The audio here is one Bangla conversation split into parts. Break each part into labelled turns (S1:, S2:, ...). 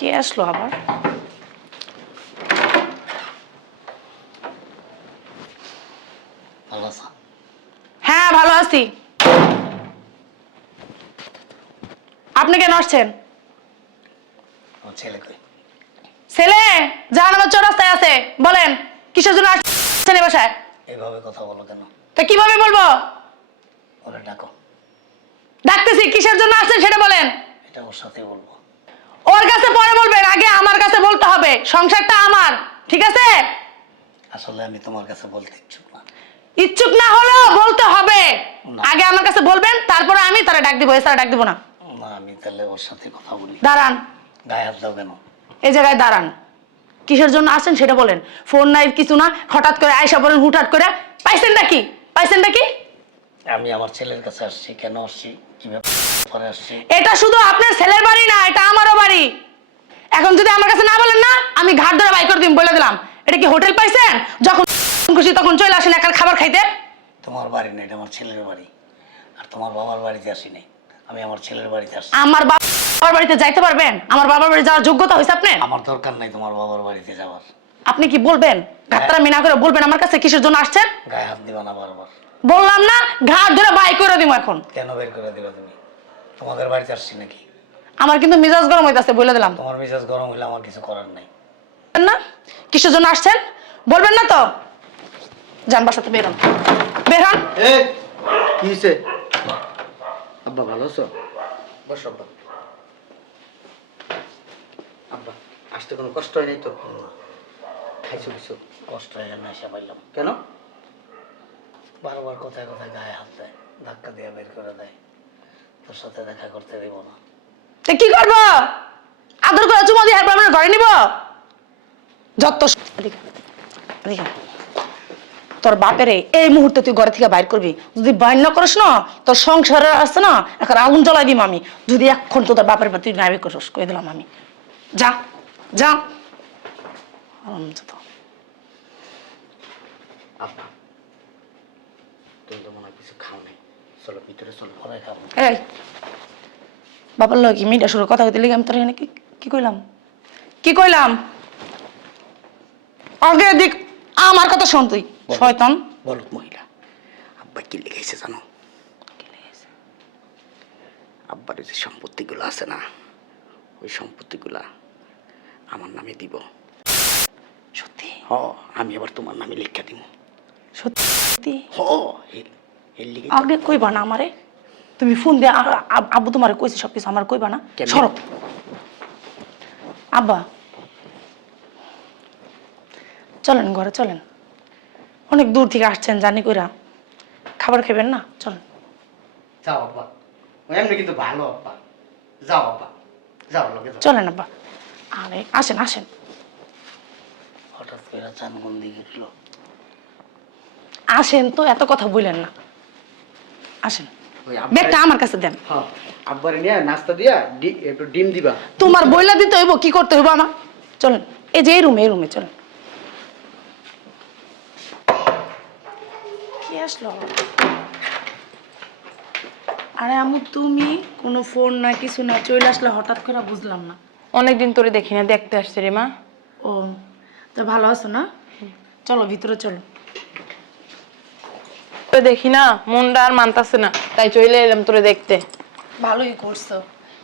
S1: কে আসলো আবার? হ্যাঁ ভালো আছি। আপনি কেন আসছেন?
S2: ছেলে
S1: জাহান আমার চৌরাস্তায় আছে। বলেন কিসের জন্য আসছেন এ বাসায়?
S2: এইভাবে কথা বলো কেন?
S1: তা কীভাবে বলব?
S2: ওরে ডাকো।
S1: ডাকতেছি কিসের জন্য আসছেন সেটা বলেন।
S2: এটা ওর সাথে বলব।
S1: ওর কাছে পরে বলবেন আগে আমার কাছে বলতে হবে সংসারটা আমার ঠিক আছে?
S2: আসলে আমি তোমার কাছে বলতে ইচ্ছুক না।
S1: ইচ্ছুক না হলেও বলতে হবে। আগে আমার কাছে বলবেন তারপরে আমি তারা ডাক দিব এছাড়া ডাক দিব না।
S2: না আমি তাহলে ওর সাথে কথা বলি।
S1: দাঁড়ান।
S2: গায়ে হাত দাও কেন?
S1: এই জায়গায় দাঁড়ান। কিসের জন্য আসেন সেটা বলেন। ফোন নাই কিছু না হঠাৎ করে আয়সা বলেন হুটহাট করে পাইছেন নাকি? পাইছেন নাকি?
S2: আমি আমার ছেলের কাছে আসছি কেন আসছি? কীভাবে আসছি?
S1: এটা শুধু আপনার ছেলের বাড়ি না এটা আমারও বাড়ি এখন যদি আমার কাছে না বলেন না আমি ঘাট ধরে বাই করে দিন বলে দিলাম। এটা কি হোটেল পাইছেন? যখন খুশি তখন চলে আসেন একার খাবার খাইতে।
S2: তোমার বাড়ি না এটা আমার ছেলের বাড়ি। আর তোমার বাবার বাড়িতে আসি নাই আমি আমার ছেলের বাড়িতে আসছি
S1: আমার বাবার বাড়িতে যাইতে পারবেন? আমার বাবার বাড়ি যাওয়ার যোগ্যতা হয়েছে আপনার?
S2: আমার দরকার নাই তোমার বাবার বাড়িতে যাওয়ার।
S1: আপনি কি বলবেন? ঘাটতারা মিনা করে বলবেন আমার কাছে কিসের জন্য আসছেন?
S2: গায়ে হাত দিবা না বারবার।
S1: বললাম না ঘাট ধরে বাই করে দিব এখন।
S2: কেন বের করে দিবা তুমি? তোমাদের বাড়িতে আসছি নাকি?
S1: আমার কিন্তু মিজাজ গরম হইতাছে বলে দিলাম।
S2: তোমার মেজাজ গরম হইলে আমার কিছু করার নাই।
S1: না? কিসের জন্য আসছেন? বলবেন না তো। যান বাসাতে বেরোন বের হন।
S3: এ কি হয়েছে আব্বা ভালো আছো? বস আব্বা। আব্বা আসতে কোনো কষ্ট হয় নাই তো? খাইছো কিছু
S2: কষ্ট হয়ে না এসে পাইলাম।
S3: কেন?
S2: বারবার কথায় কথায় গায়ে হাত দেয় ধাক্কা দিয়ে বের করে দেয়। তোর সাথে দেখা করতে দেব না।
S1: তা কি করব? আদর করে চুমা দিয়ে হারপর আমরা ঘরে নিব? যত। তোর বাপেরে এই মুহূর্তে তুই ঘরে থেকে বাইর করবি। যদি বাইর না করিস না তোর সংসারে আছে না এখন আগুন জ্বলাই দিম আমি যদি এখন তোর বাপের তুই নাই করিস কয়ে দিলাম আমি। যা যা।
S3: তুমি তো মনে হয় কিছু খাও নাই। চলো ভিতরে চলো
S2: পরে খাব।
S1: এই। বাবার লগে কি মিডিয়া শুরু কথা কইতে লিগে আমি তোর এখানে কি কইলাম? কি কইলাম? আগে দিক আমার কথা শোন তুই শয়তান।
S3: বলত মহিলা আব্বা কি লিখেছে জানো? আব্বার যে সম্পত্তিগুলো আছে না ওই সম্পত্তিগুলা আমার নামে দিব।
S1: সত্যি?
S3: হ আমি আবার তোমার নামে লিখা দিব।
S1: সত্যি?
S3: হ
S1: আগে কইবা না আমারে। তুমি ফোন দিয়ে আব্বু তোমার কইছে সব কিছু আমার কইবা না? সরো। আব্বা। চলেন ঘরে চলেন। অনেক দূর থেকে আসছেন জানি কইরা। খাবার খাবেন না? চলেন।
S3: যাও আব্বা। এমনি কিন্তু ভালো আব্বা। যাও আব্বা। যাও লগে
S1: চলেন আব্বা। আরে আসেন আসেন।
S2: হঠাৎ করে চান কোন দিকে
S1: আসেন তো এত কথা বললেন না। আসেন। ব্যাগটা আমার কাছে দেন।
S3: হ্যাঁ আব্বারে নিয়ে নাস্তা দিয়া একটু ডিম দিবা।
S1: তোমার বইলা দিতে হইব কি করতে হইব আমার? চলেন এই যে এই রুমে এই রুমে চলেন। কি আসলো? আরে আমু তুমি কোনো ফোন না কিছু না চলে আসলে হঠাৎ করে বুঝলাম না।
S4: অনেকদিন তোরে দেখি না দেখতে আসছে রে মা।
S1: ও তো ভালো আছো না? চলো ভিতরে চলো।
S4: তোরে দেখি না মনটা আর মানতাছে না তাই চলে এলাম তোরে দেখতে।
S1: ভালোই করছ।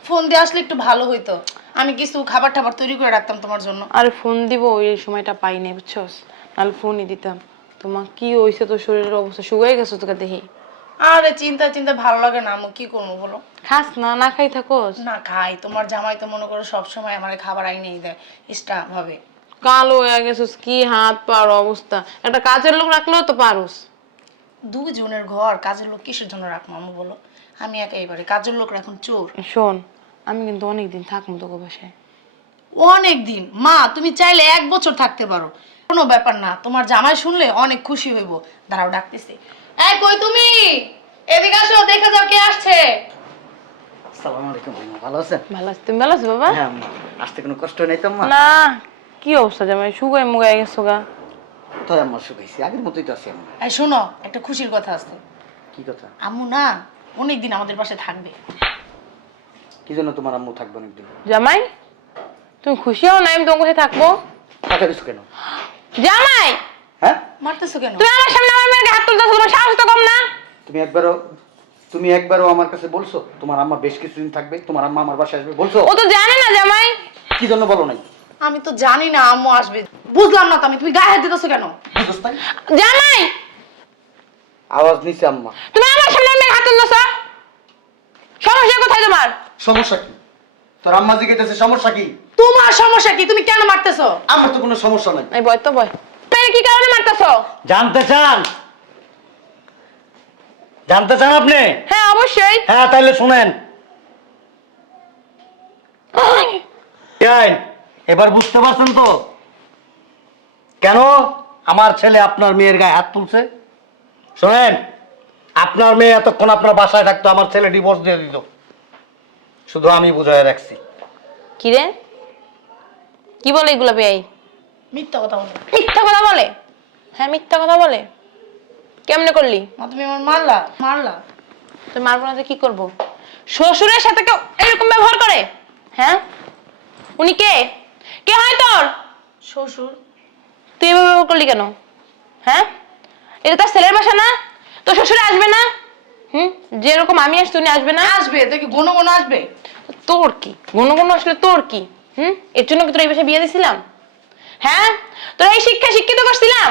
S1: ফোন দিয়ে আসলে একটু ভালো হইতো। আমি কিছু খাবার টাবার তৈরি করে রাখতাম তোমার জন্য।
S4: আরে ফোন দিব ওই সময়টা পাই নাই বুঝছস? নাহলে ফোনই দিতাম। তোমার কি হয়েছে তোর শরীরের অবস্থা? শুকাই গেছে তোকে দেখি।
S1: আরে চিন্তা চিন্তা ভালো লাগে না আমু কি করব বলো?
S4: খাস না না খাই থাকোস?
S1: না খাই তোমার জামাই তো মনে করো সবসময় আমার খাবার আইনেই দেয় ইস্টা ভাবে।
S4: কালো হয়ে গেছিস কি হাত পার অবস্থা। একটা কাজের লোক রাখলেও তো পারোস।
S1: দুজনের ঘর কাজের লোক কিসের জন্য রাখব আমি বলো? আমি একা এবারে কাজের লোক এখন চোর।
S4: শোন আমি কিন্তু অনেকদিন থাকব তোকে বাসায়।
S1: অনেক দিন মা তুমি চাইলে এক বছর থাকতে পারো। কোনো ব্যাপার না তোমার জামাই শুনলে অনেক খুশি হইব। দাঁড়াও ডাকতেছি। এই কই তুমি? এদিকে আসো দেখে যাও কে আসছে।
S3: আসসালামু আলাইকুম আম্মা ভালো আছেন?
S4: ভালো আছিস তুমি ভালো আছো বাবা?
S3: হ্যাঁ আম্মা আসতে কোনো কষ্ট নাই তো আম্মা?
S4: না কি অবস্থা জামাই? শুকাই মুগাই গেছো গা।
S3: তো আম্মা শুকাইছি আগের মতোই তো আছি আম্মা।
S1: এই শোনো একটা খুশির কথা আছে।
S3: কি কথা?
S1: আম্মু না অনেক দিন আমাদের পাশে থাকবে।
S3: কি জন্য তোমার আম্মু থাকবে অনেকদিন?
S4: জামাই তুমি খুশি হও না আমি তোমার কাছে থাকব?
S3: টাকা দিচ্ছ কেন?
S4: জামাই!
S3: হ্যাঁ?
S1: মারতেছো কেন?
S4: তুমি আমার সামনে আমার মেয়েকে হাত তুলতেছো তোমার সাহস তো কম না।
S3: তুমি একবারও তুমি একবারও আমার কাছে বলছো তোমার আম্মা বেশ কিছুদিন থাকবে তোমার আম্মা আমার বাসায় আসবে বলছো?
S4: ও তো জানে না জামাই।
S3: কি জন্য বলো নাই?
S1: আমি তো জানি না আম্মু আসবে। বুঝলাম না তো আমি তুমি গায়ে হাত দিতেছো কেন?
S3: বুঝোস নাই?
S4: জামাই!
S3: আওয়াজ নিছে আম্মা।
S4: তুমি আমার সামনে আমার হাত তুলতেছো? সমস্যা কোথায় তোমার?
S3: সমস্যা কি? তোর আম্মা জিজ্ঞেস সমস্যা কি?
S1: তোমার সমস্যা কি? তুমি কেন মারতেছো?
S3: আমার তো কোনো সমস্যা নাই।
S4: এই বয় তো বয়। তুমি কি কারণে মারতেছো?
S2: জানতে চান? জানতে চান আপনি?
S4: হ্যাঁ অবশ্যই।
S2: হ্যাঁ তাহলে শুনেন। এই, এবার বুঝতে পারছেন তো? কেন আমার ছেলে আপনার মেয়ের গায়ে হাত তুলছে? শোনেন আপনার মেয়ে এতক্ষণ আপনার বাসায় থাকতো আমার ছেলে ডিভোর্স দিয়ে দিত। শুধু আমি বুঝায় রাখছি।
S4: কি রে? কি বলে এগুলো বেআই
S1: মিথ্যা কথা বলে।
S4: মিথ্যা কথা বলে? হ্যাঁ মিথ্যা কথা বলে। কেমনে করলি?
S1: মা তুমি আমার মারলা? মারলা?
S4: তুই মারবো না তো কি করব? শ্বশুরের সাথে কেউ এরকম ব্যবহার করে? হ্যাঁ? উনি কে? কে হয় তোর?
S1: শ্বশুর।
S4: তুই এভাবে ব্যবহার করলি কেন? হ্যাঁ? এটা তার ছেলের বাসা না? তোর শ্বশুরে আসবে না? হুম? যেরকম আমি আসছি উনি আসবে না?
S1: আসবে দেখি ঘন ঘন আসবে?
S4: তোর কি? গুণ গুণ আসলে তোর কি? হুম? এর জন্য কি তোর এই বাসায় বিয়ে দিছিলাম হ্যাঁ? তোর এই শিক্ষা শিক্ষিত করছিলাম?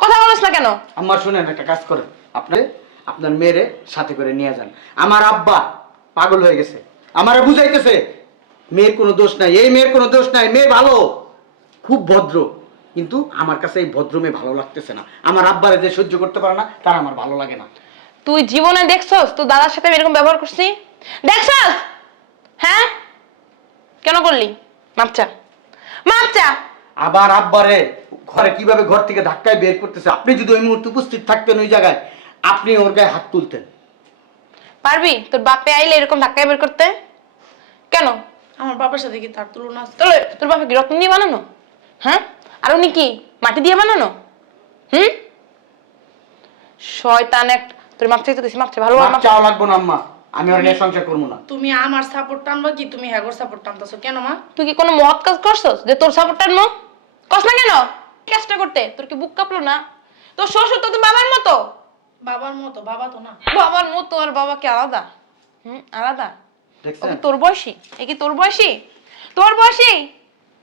S4: কথা বলছ না কেন?
S3: আম্মা শুনেন একটা কাজ করেন। আপনি আপনার মেয়েরে সাথে করে নিয়ে যান। আমার আব্বা পাগল হয়ে গেছে। আমারে বুঝাইতেছে মেয়ের কোনো দোষ নাই। এই মেয়ের কোনো দোষ নাই মেয়ে ভালো। খুব ভদ্র। কিন্তু আমার কাছে এই ভদ্র মেয়ে ভালো লাগতেছে না। আমার আব্বারে যে সহ্য করতে পারে না তার আমার ভালো লাগে না।
S4: তুই জীবনে দেখছস? তোর দাদার সাথে আমি এরকম ব্যবহার করছি? দেখছস? হ্যাঁ? কেন করলি? মাপচা। মাপচা!
S3: আবার আব্বারে ঘরে কীভাবে ঘর থেকে ধাক্কায় বের করতেছে? আপনি যদি ওই মুহূর্তে উপস্থিত থাকতেন ওই জায়গায় আপনি ওর গায়ে হাত তুলতেন।
S4: পারবি? তোর বাপে আইলে এরকম ধাক্কায় বের করতে? কেন?
S1: আমার বাবার সাথে কি তার তুলনা আছে?
S4: তোর তোর বাপে কি রত্ন দিয়ে বানানো? হ্যাঁ? আর উনি কি মাটি দিয়ে বানানো? হুম? শয়তান এক তোর মাপ চাইতে দিছি মাপ চাই ভালো
S3: মাপ চাওয়া লাগবো না আম্মা। আমি ওর নিয়ে সংসার করব না।
S1: তুমি আমার সাপোর্ট টানবা কি? তুমি হ্যাগর সাপোর্ট টানতেছো কেন মা?
S4: তুই কি কোনো মহৎ কাজ করছস? যে তোর সাপোর্ট নো কস না কেন? কাজটা করতে। তোর কি বুক কাঁপলো না? তোর শ্বশুর তো তোর বাবার মতো?
S1: বাবার মতো বাবা তো না।
S4: বাবার মতো আর বাবা কি আলাদা? হুম আলাদা?
S3: দেখছেন?
S4: তোর বয়সী? এ কি তোর বয়সী? তোর বয়সী?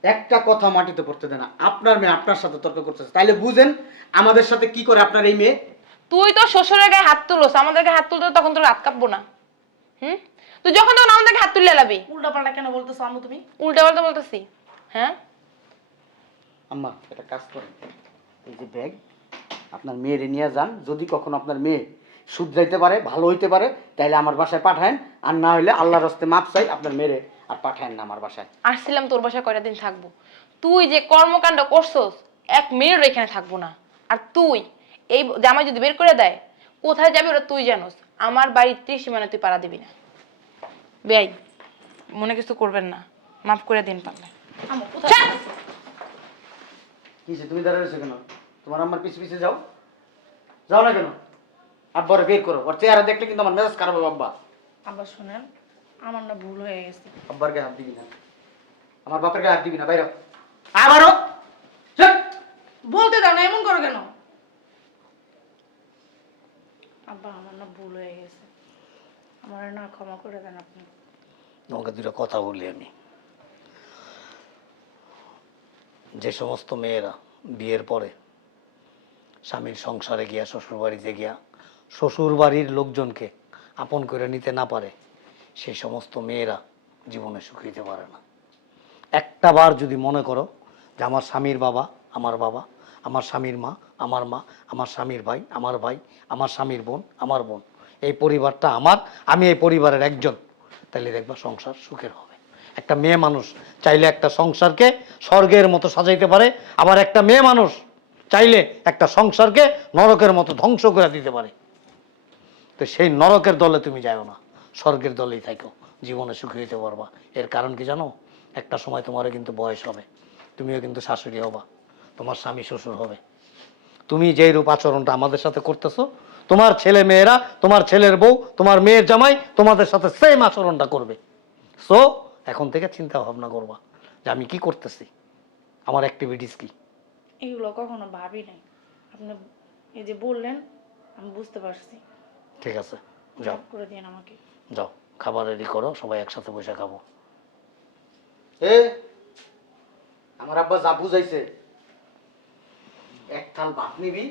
S3: একটা কথা মাটিতে পড়তে দেয় না। আপনার মেয়ে আপনার সাথে তর্ক করতেছে। তাইলে বুঝেন আমাদের সাথে কি করে আপনার এই মেয়ে?
S4: তুই তো শ্বশুরের গায়ে হাত তুলোস আমাদের গায়ে হাত তুলতে তখন তোর হাত কাঁপবো না। হুম? তুই যখন তখন আমাদের হাত তুললে লাবি।
S1: উল্টা পাল্টা কেন বলতেছো আম্মু তুমি?
S4: উল্টা পাল্টা বলতেছি। হ্যাঁ?
S3: আম্মা এটা কাজ করেন। এই যে ব্যাগ আপনার মেয়েরে নিয়ে যান। যদি কখনো আপনার মেয়ে শুধরাইতে পারে ভালো হইতে পারে তাইলে আমার বাসায় পাঠায়েন। আর না হলে আল্লাহর হস্তে মাপ চাই আপনার মেরে আর পাঠায়েন না আমার বাসায়।
S4: আসছিলাম তোর বাসায় কয়টা দিন থাকব? তুই যে কর্মকাণ্ড করছস এক মিনিট এখানে থাকব না। আর তুই এই জামাই যদি বের করে দেয় কোথায় যাবি ওটা তুই জানোস। আমার বাড়ির ত্রিশ সীমানা তুই পাড়া দিবি না। বেআই মনে কিছু করবেন না। মাফ করে দিন পারলে!
S1: যাইতেছো?
S3: তুমি দাঁড়িয়ে রয়েছো কেন? তোমার আমার পিছে পিছে যাও। যাও না কেন? আব্বারে বের করো। ওর চেহারা দেখলে কিন্তু আমার মেজাজ খারাপ হবে আব্বা।
S1: আব্বা শুনেন আমার না ভুল হয়ে গেছে।
S3: আব্বার গায়ে হাত দিবি না। আমার বাপের গায়ে হাত দিবি না বাইরে। আবারও
S1: বলতে দাও না এমন করো কেন? আব্বা আমার না ভুল হয়ে গেছে। আমার না ক্ষমা করে দেন আপনি।
S2: তোমাকে দুটো কথা বলি আমি। যে সমস্ত মেয়েরা বিয়ের পরে স্বামীর সংসারে গিয়া শ্বশুর বাড়িতে গিয়া শ্বশুর বাড়ির লোকজনকে আপন করে নিতে না পারে সেই সমস্ত মেয়েরা জীবনে সুখী হতে পারে না। একটা বার যদি মনে করো যে আমার স্বামীর বাবা, আমার বাবা, আমার স্বামীর মা, আমার মা, আমার স্বামীর ভাই, আমার ভাই, আমার স্বামীর বোন, আমার বোন, এই পরিবারটা আমার, আমি এই পরিবারের একজন তাহলে দেখবা সংসার সুখের হবে। একটা মেয়ে মানুষ চাইলে একটা সংসারকে স্বর্গের মতো সাজাইতে পারে, আবার একটা মেয়ে মানুষ চাইলে একটা সংসারকে নরকের মতো ধ্বংস করে দিতে পারে। তো সেই নরকের দলে তুমি যাও না, স্বর্গের দলেই থাকো জীবনে সুখী হইতে পারবা। এর কারণ কি জানো? একটা সময় তোমারও কিন্তু বয়স হবে, তুমিও কিন্তু শাশুড়ি হবা, তোমার স্বামী শ্বশুর হবে। তুমি যেই রূপ আচরণটা আমাদের সাথে করতেছো, তোমার ছেলে মেয়েরা, তোমার ছেলের বউ, তোমার মেয়ের জামাই তোমাদের সাথে সেম আচরণটা করবে। সো এখন থেকে চিন্তা ভাবনা করবা যে আমি কি করতেছি? আমার অ্যাক্টিভিটিস কি?
S1: এগুলো কখনো ভাবি নাই। আপনি এই যে বললেন আমি বুঝতে পারছি।
S2: ঠিক আছে যাও।
S1: করে দিন আমাকে।
S2: যাও খাবার রেডি করো সবাই একসাথে বসে খাব।
S3: এ আমার আব্বা যা বুঝাইছে এক থাল ভাত নিবি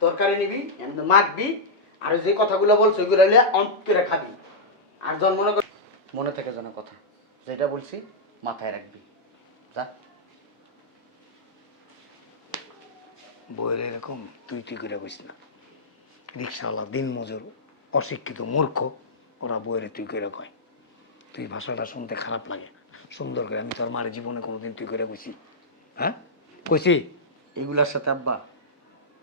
S3: তরকারি নিবি এমনি মাখবি আর যে কথাগুলো বলছো ওইগুলো নিয়ে অন্তরে খাবি। আর জন্ম মনে মনে থেকে যেন কথা যেটা বলছি মাথায় রাখবি। যা।
S2: বইয়ের এরকম তুই তুই করে কইস না। রিক্সাওয়ালা দিন মজুর অশিক্ষিত মূর্খ ওরা বইয়ের তুই করে কয়। তুই ভাষাটা শুনতে খারাপ লাগে। সুন্দর করে আমি তোর মার জীবনে কোনোদিন তুই করে কইছি। হ্যাঁ? কইছি?
S3: এগুলার সাথে আব্বা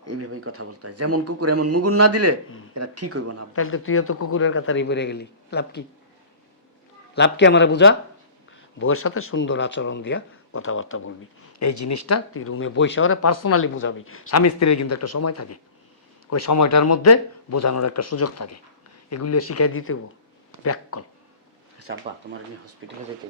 S3: এইভাবেই কথা বলতে হয়। যেমন কুকুর এমন মুগুর না দিলে এটা ঠিক হইব না।
S2: তাহলে তো তুইও তো কুকুরের কাতারে বেড়ে গেলি। লাভ কি? লাভ কি আমার বুঝা? বউয়ের সাথে সুন্দর আচরণ দিয়া কথাবার্তা বলবি। এই জিনিসটা তুই রুমে বসে ওরা পার্সোনালি বোঝাবি। স্বামী স্ত্রীর কিন্তু একটা সময় থাকে। ওই সময়টার মধ্যে বোঝানোর একটা সুযোগ থাকে। এগুলো শিখাই দিতে ব্যাক কল
S3: আচ্ছা আব্বা, তোমার হসপিটালে যেতে